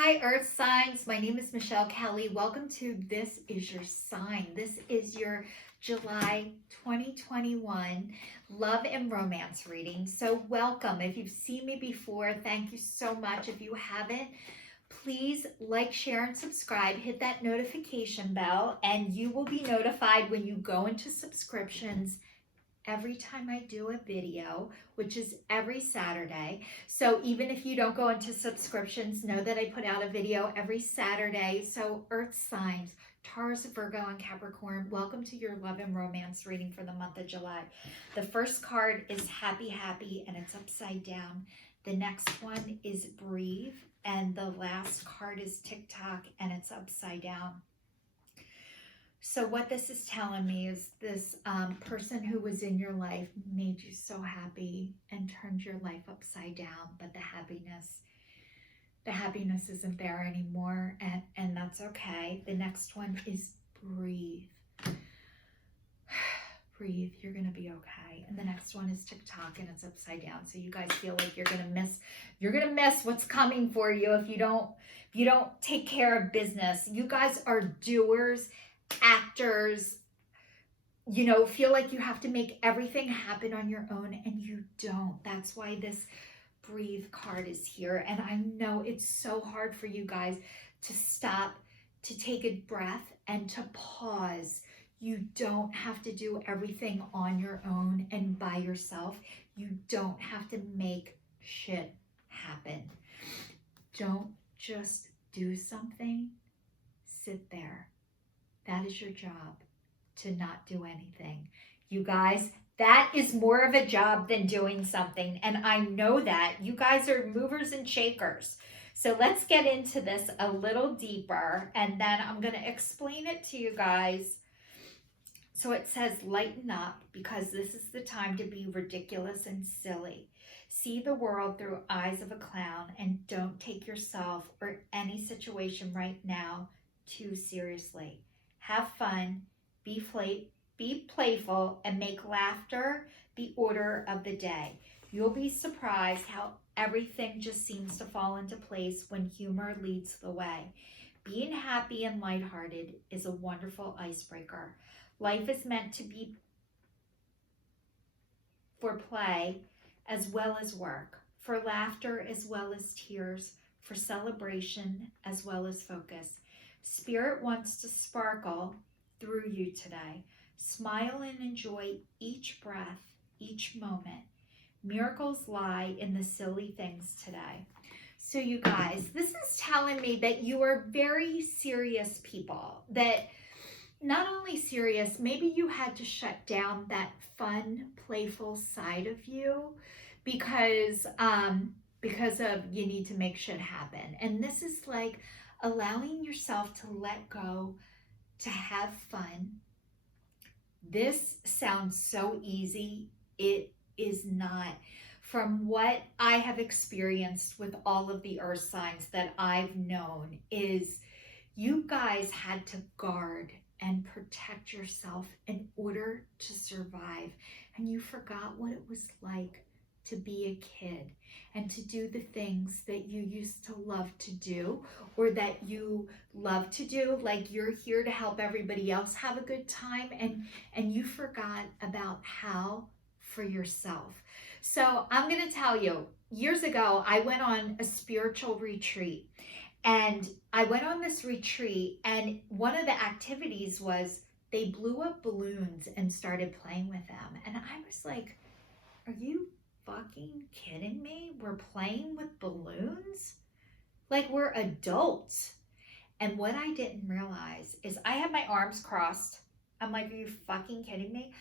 Hi, Earth signs. My name is Michelle Kelly. Welcome to This Is Your Sign. This is your July 2021 love and romance reading. So, welcome. If you've seen me before, thank you so much. If you haven't, please like, share, and subscribe. Hit that notification bell, and you will be notified when you go into subscriptions every time I do a video, which is every Saturday. So even if you don't go into subscriptions, know that I put out a video every Saturday. So Earth signs, Taurus, Virgo, and Capricorn, welcome to your love and romance reading for the month of July. The first card is Happy, Happy, and it's upside down. The next one is Breathe, and the last card is TikTok, and it's upside down. So what this is telling me is this person who was in your life made you so happy and turned your life upside down, but the happiness isn't there anymore, and that's okay. The next one is Breathe. Breathe, you're gonna be okay. And the next one is TikTok, and it's upside down. So you guys feel like you're gonna miss what's coming for you if you don't take care of business. You guys are doers, actors, feel like you have to make everything happen on your own, and you don't. That's why this Breathe card is here. And I know it's so hard for you guys to stop, to take a breath, and to pause. You don't have to do everything on your own and by yourself. You don't have to make shit happen. Don't just do something. Sit there. That is your job, to not do anything. You guys, that is more of a job than doing something. And I know that. You guys are movers and shakers. So let's get into this a little deeper, and then I'm going to explain it to you guys. So it says, lighten up, because this is the time to be ridiculous and silly. See the world through eyes of a clown, and don't take yourself or any situation right now too seriously. Have fun, be playful, and make laughter the order of the day. You'll be surprised how everything just seems to fall into place when humor leads the way. Being happy and lighthearted is a wonderful icebreaker. Life is meant to be for play as well as work, for laughter as well as tears, for celebration as well as focus. Spirit wants to sparkle through you today. Smile and enjoy each breath, each moment. Miracles lie in the silly things today. So you guys, this is telling me that you are very serious people. That not only serious, maybe you had to shut down that fun, playful side of you because of you need to make shit happen. And this is like allowing yourself to let go, to have fun. This sounds so easy. It is not. From what I have experienced with all of the earth signs that I've known, is you guys had to guard and protect yourself in order to survive. And you forgot what it was like to be a kid and to do the things that you used to love to do, or that you love to do. Like, you're here to help everybody else have a good time, and you forgot about how for yourself. So I'm going to tell you, years ago, I went on a spiritual retreat, and I went on this retreat, and one of the activities was they blew up balloons and started playing with them. And I was like, are you fucking kidding me? We're playing with balloons? Like, we're adults. And what I didn't realize is I had my arms crossed. I'm like, are you fucking kidding me?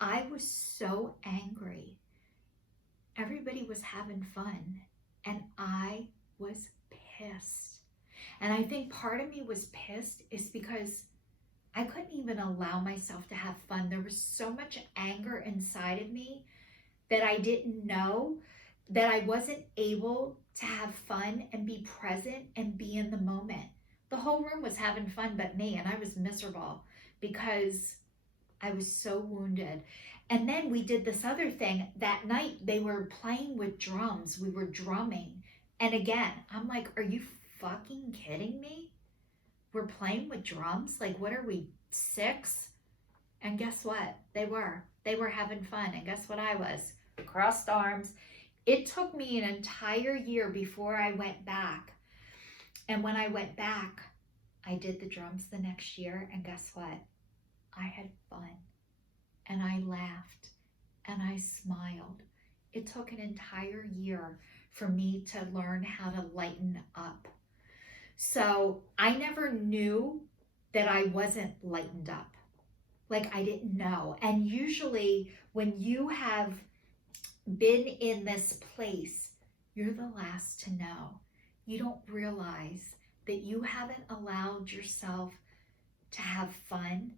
I was so angry. Everybody was having fun, and I was pissed. And I think part of me was pissed is because I couldn't even allow myself to have fun. There was so much anger inside of me that I didn't know, that I wasn't able to have fun and be present and be in the moment. The whole room was having fun but me, and I was miserable because I was so wounded. And then we did this other thing. That night they were playing with drums. We were drumming. And again, I'm like, are you fucking kidding me? We're playing with drums? Like, what are we, 6? And guess what? They were having fun. And guess what I was? Crossed arms. It took me an entire year before I went back. And when I went back, I did the drums the next year. And guess what? I had fun. And I laughed. And I smiled. It took an entire year for me to learn how to lighten up. So I never knew that I wasn't lightened up. Like, I didn't know. And usually when you have been in this place, you're the last to know. You don't realize that you haven't allowed yourself to have fun,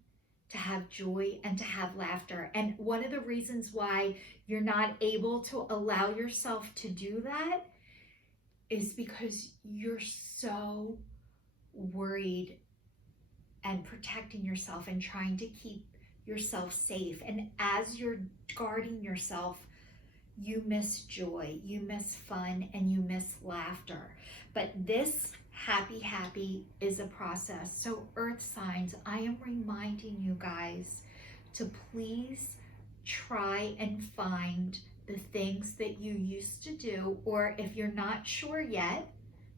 to have joy, and to have laughter. And one of the reasons why you're not able to allow yourself to do that is because you're so worried and protecting yourself and trying to keep yourself safe. And as you're guarding yourself, you miss joy, you miss fun, and you miss laughter. But this happy is a process. So earth signs, I am reminding you guys to please try and find the things that you used to do, or if you're not sure yet,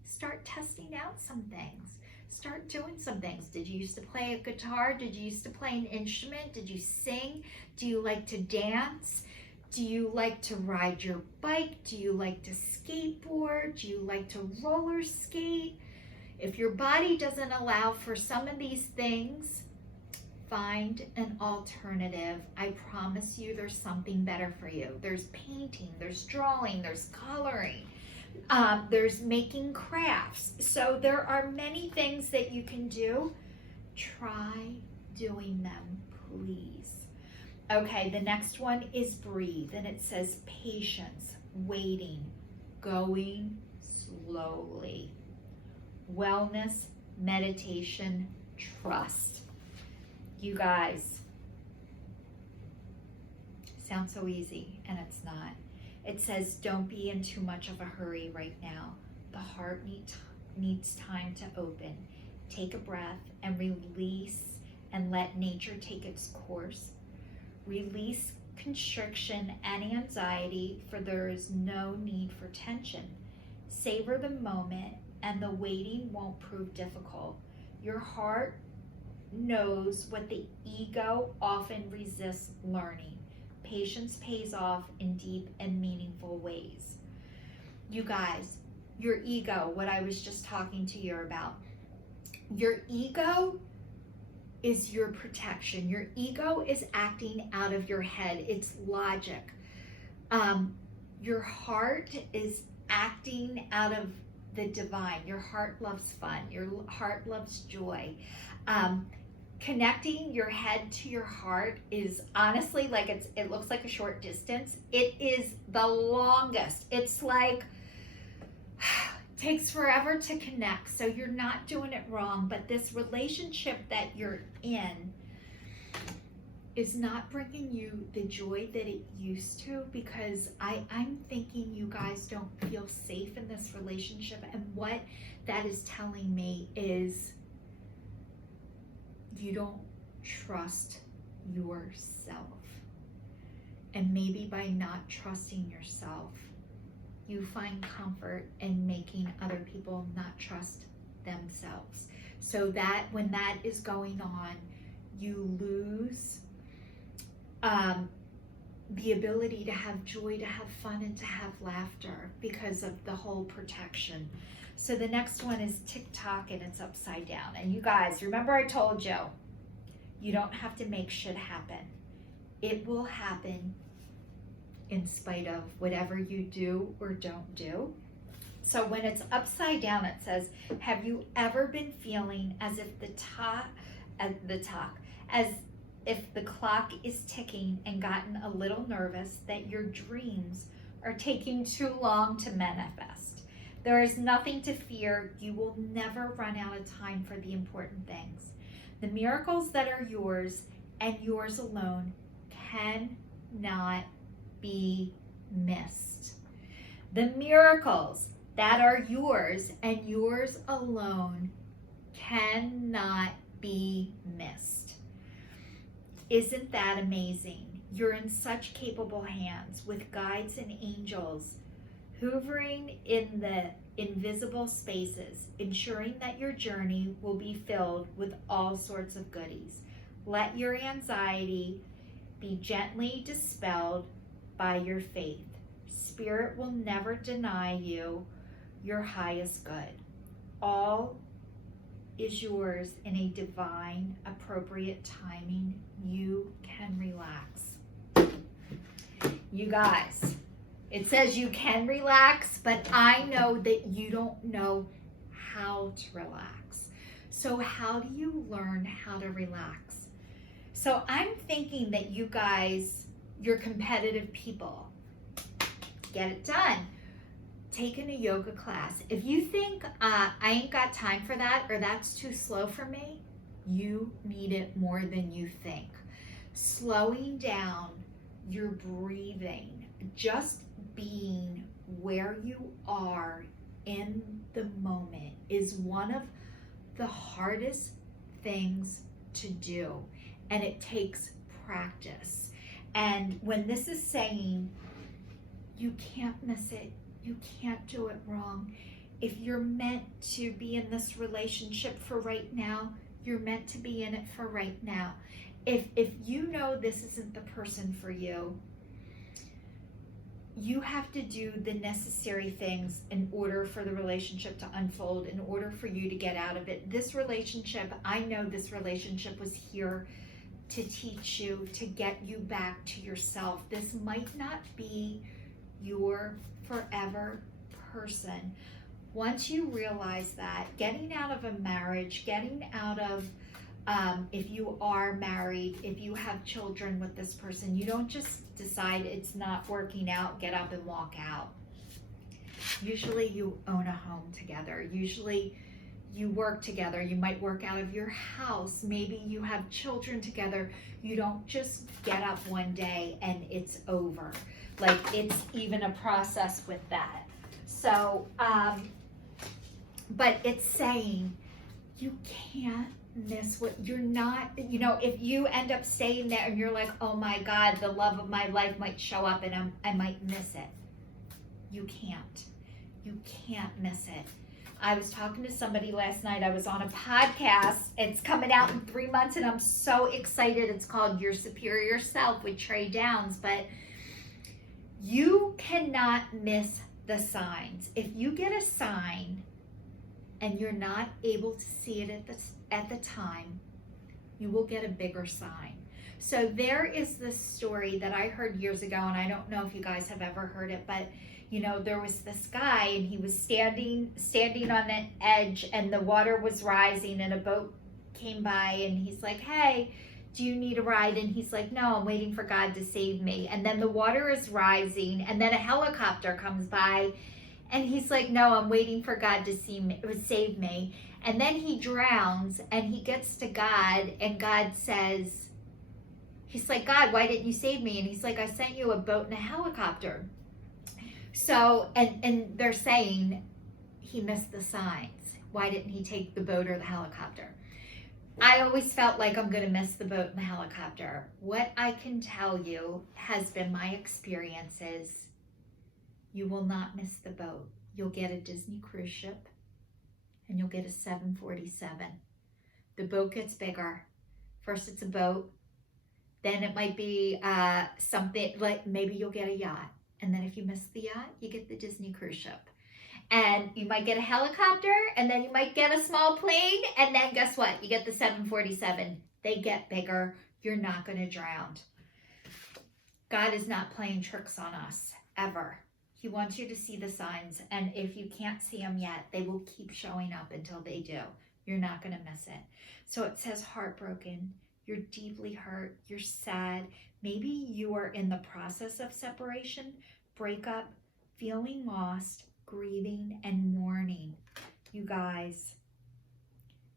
start testing out some things. Start doing some things. Did you used to play a guitar? Did you used to play an instrument? Did you sing? Do you like to dance? Do you like to ride your bike? Do you like to skateboard? Do you like to roller skate? If your body doesn't allow for some of these things, find an alternative. I promise you there's something better for you. There's painting, there's drawing, there's coloring. There's making crafts. So there are many things that you can do. Try doing them, please. Okay, the next one is breathe, and it says patience, waiting, going slowly, wellness, meditation, trust. You guys, sounds so easy, and it's not. It says, don't be in too much of a hurry right now. The heart needs time to open. Take a breath and release and let nature take its course. Release constriction and anxiety, for there is no need for tension. Savor the moment, and the waiting won't prove difficult. Your heart knows what the ego often resists learning. Patience pays off in deep and meaningful ways. You guys, your ego, what I was just talking to you about, your ego is your protection. Your ego is acting out of your head. It's logic. Your heart is acting out of the divine. Your heart loves fun. Your heart loves joy. Connecting your head to your heart is honestly like it looks like a short distance. It is the longest. It's like takes forever to connect. So you're not doing it wrong, but this relationship that you're in is not bringing you the joy that it used to, because I'm thinking you guys don't feel safe in this relationship. And what that is telling me is you don't trust yourself. And maybe by not trusting yourself, you find comfort in making other people not trust themselves. So that when that is going on, you lose the ability to have joy, to have fun, and to have laughter because of the whole protection. So the next one is TikTok, and it's upside down. And you guys, remember I told you, you don't have to make shit happen. It will happen in spite of whatever you do or don't do. So when it's upside down, it says, have you ever been feeling as if as if the clock is ticking and gotten a little nervous that your dreams are taking too long to manifest? There is nothing to fear. You will never run out of time for the important things. The miracles that are yours and yours alone cannot be missed. The miracles that are yours and yours alone cannot be missed. Isn't that amazing? You're in such capable hands with guides and angels hovering in the invisible spaces, ensuring that your journey will be filled with all sorts of goodies. Let your anxiety be gently dispelled by your faith. Spirit will never deny you your highest good. All is yours in a divine, appropriate timing. You can relax. You guys, it says you can relax, but I know that you don't know how to relax. So how do you learn how to relax? So I'm thinking that you guys, you're competitive people. Get it done. Taking a yoga class. If you think I ain't got time for that or that's too slow for me, you need it more than you think. Slowing down your breathing, just being where you are in the moment is one of the hardest things to do, and it takes practice. And when this is saying you can't miss it, you can't do it wrong. If you're meant to be in this relationship for right now, you're meant to be in it for right now. If you know this isn't the person for you, you have to do the necessary things in order for the relationship to unfold, in order for you to get out of it. This relationship, I know this relationship was here to teach you, to get you back to yourself. This might not be your forever person. Once you realize that, getting out of a marriage, getting out of, if you are married, if you have children with this person, you don't just decide it's not working out, get up and walk out. Usually you own a home together. Usually you work together. You might work out of your house. Maybe you have children together. You don't just get up one day and it's over. Like, it's even a process with that. So, but it's saying you can't miss what you're not, if you end up staying there and you're like, oh my God, the love of my life might show up and I might miss it. You can't miss it. I was talking to somebody last night. I was on a podcast. It's coming out in 3 months and I'm so excited. It's called Your Superior Self with Trey Downs. But you cannot miss the signs. If you get a sign and you're not able to see it at the time, you will get a bigger sign. So there is this story that I heard years ago, and I don't know if you guys have ever heard it, but there was this guy and he was standing on an edge and the water was rising and a boat came by and he's like, hey, do you need a ride? And he's like, no, I'm waiting for God to save me. And then the water is rising and then a helicopter comes by and he's like, no, I'm waiting for God to save me. And then he drowns and he gets to God and God says, he's like, God, why didn't you save me? And he's like, I sent you a boat and a helicopter. So, and they're saying he missed the signs. Why didn't he take the boat or the helicopter? I always felt like I'm going to miss the boat and the helicopter. What I can tell you has been my experiences. You will not miss the boat. You'll get a Disney cruise ship and you'll get a 747. The boat gets bigger. First it's a boat. Then it might be something like maybe you'll get a yacht. And then if you miss the yacht, you get the Disney cruise ship. And you might get a helicopter, and then you might get a small plane, and then guess what? You get the 747. They get bigger. You're not going to drown. God is not playing tricks on us, ever. He wants you to see the signs, and if you can't see them yet, they will keep showing up until they do. You're not going to miss it. So it says heartbroken. You're deeply hurt. You're sad. Maybe you are in the process of separation, breakup, feeling lost, grieving, and mourning. You guys,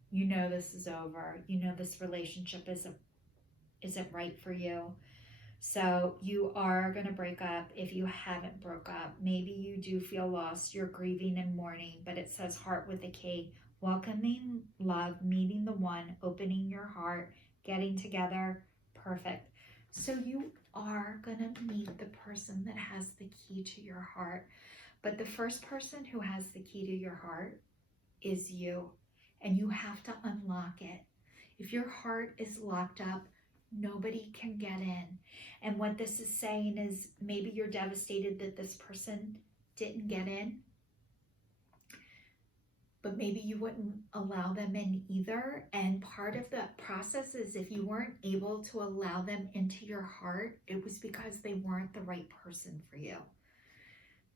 you know this is over. You know this relationship isn't right for you. So you are going to break up if you haven't broke up. Maybe you do feel lost. You're grieving and mourning, but it says heart with a K. Welcoming love, meeting the one, opening your heart, getting together. Perfect. So you are going to meet the person that has the key to your heart. But the first person who has the key to your heart is you. And you have to unlock it. If your heart is locked up, nobody can get in. And what this is saying is maybe you're devastated that this person didn't get in, but maybe you wouldn't allow them in either. And part of the process is if you weren't able to allow them into your heart, it was because they weren't the right person for you.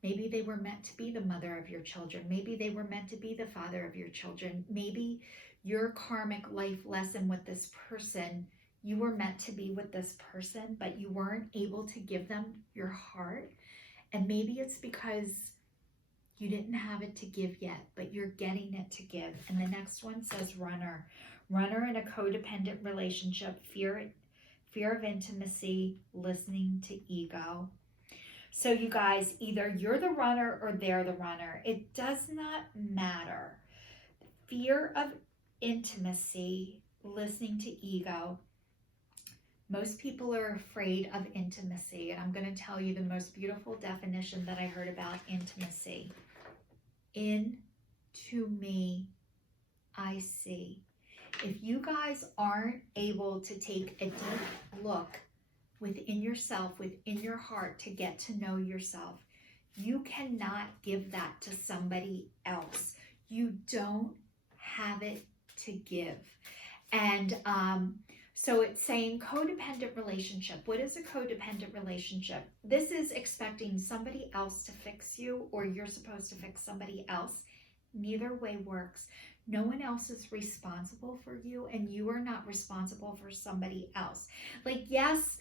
Maybe they were meant to be the mother of your children. Maybe they were meant to be the father of your children. Maybe your karmic life lesson with this person, you were meant to be with this person, but you weren't able to give them your heart. And maybe it's because you didn't have it to give yet, but you're getting it to give. And the next one says runner. Runner in a codependent relationship, fear of intimacy, listening to ego. So you guys, either you're the runner or they're the runner. It does not matter. Fear of intimacy, listening to ego. Most people are afraid of intimacy. And I'm going to tell you the most beautiful definition that I heard about intimacy. Into me, I see. If you guys aren't able to take a deep look within yourself, within your heart, to get to know yourself, you cannot give that to somebody else. You don't have it to give. And so it's saying codependent relationship. What is a codependent relationship? This is expecting somebody else to fix you, or you're supposed to fix somebody else. Neither way works. No one else is responsible for you, and you are not responsible for somebody else. Like, yes,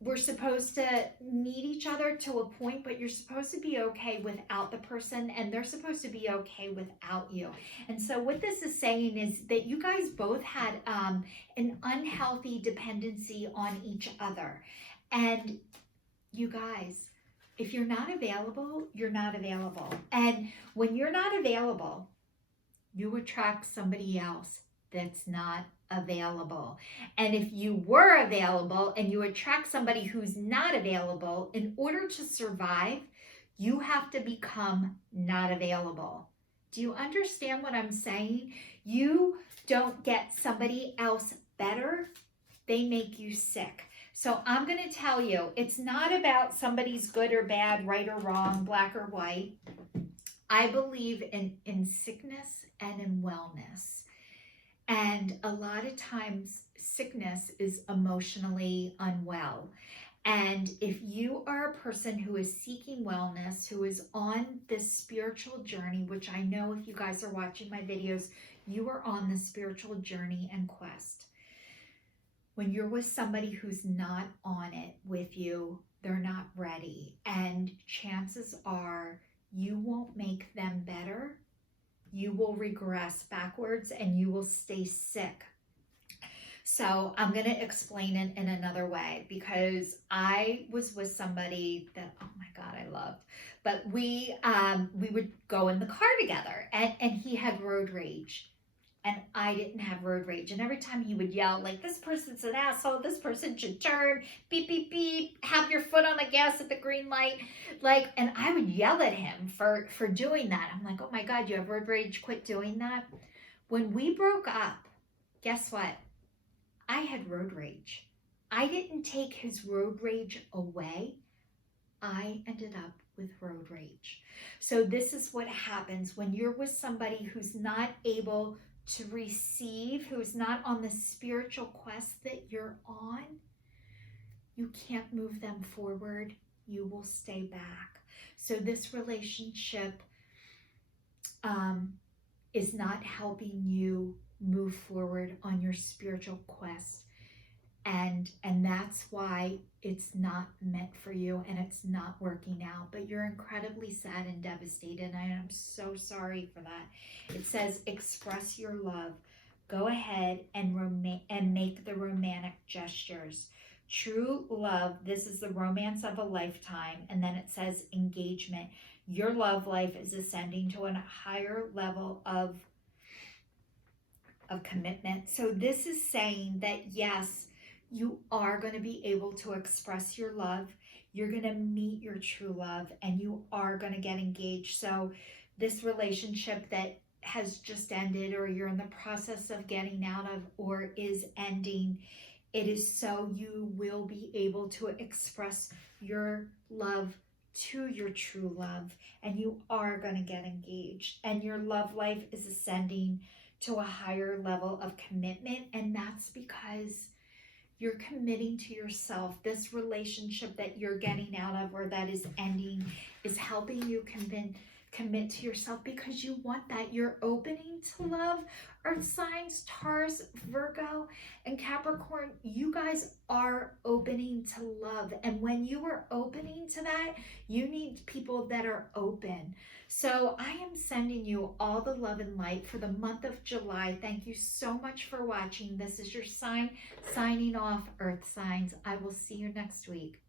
we're supposed to meet each other to a point, but you're supposed to be okay without the person, and they're supposed to be okay without you. And so what this is saying is that you guys both had an unhealthy dependency on each other. And you guys, if you're not available, you're not available. And when you're not available, you attract somebody else that's not available. And if you were available and you attract somebody who's not available, in order to survive, you have to become not available. Do you understand what I'm saying? You don't get somebody else better, they make you sick. So I'm going to tell you, it's not about somebody's good or bad, right or wrong, black or white. I believe in sickness and in wellness. And a lot of times sickness is emotionally unwell. And if you are a person who is seeking wellness, who is on this spiritual journey, which I know if you guys are watching my videos, you are on the spiritual journey and quest. When you're with somebody who's not on it with you, they're not ready. And chances are you won't make them better. You will regress backwards and you will stay sick. So I'm going to explain it in another way, because I was with somebody that, oh my God, I loved. But we would go in the car together, and he had road rage. And I didn't have road rage. And every time he would yell, like, this person's an asshole, this person should turn, beep, beep, beep, have your foot on the gas at the green light. Like, and I would yell at him for doing that. I'm like, oh my God, you have road rage, quit doing that. When we broke up, guess what? I had road rage. I didn't take his road rage away. I ended up with road rage. So this is what happens when you're with somebody who's not able to receive, who's not on the spiritual quest that you're on. You can't move them forward. You will stay back. So this relationship is not helping you move forward on your spiritual quest. And that's why it's not meant for you and it's not working out. But you're incredibly sad and devastated. And I am so sorry for that. It says, express your love. Go ahead and make the romantic gestures. True love, this is the romance of a lifetime. And then it says engagement. Your love life is ascending to a higher level of commitment. So this is saying that yes, you are going to be able to express your love. You're going to meet your true love and you are going to get engaged. So this relationship that has just ended, or you're in the process of getting out of, or is ending, it is so you will be able to express your love to your true love, and you are going to get engaged, and your love life is ascending to a higher level of commitment. And that's because you're committing to yourself. This relationship that you're getting out of, or that is ending, is helping you commit to yourself because you want that. You're opening to love. Earth signs, Taurus, Virgo, and Capricorn, you guys are opening to love. And when you are opening to that, you need people that are open. So I am sending you all the love and light for the month of July. Thank you so much for watching. This is your sign signing off, Earth signs. I will see you next week.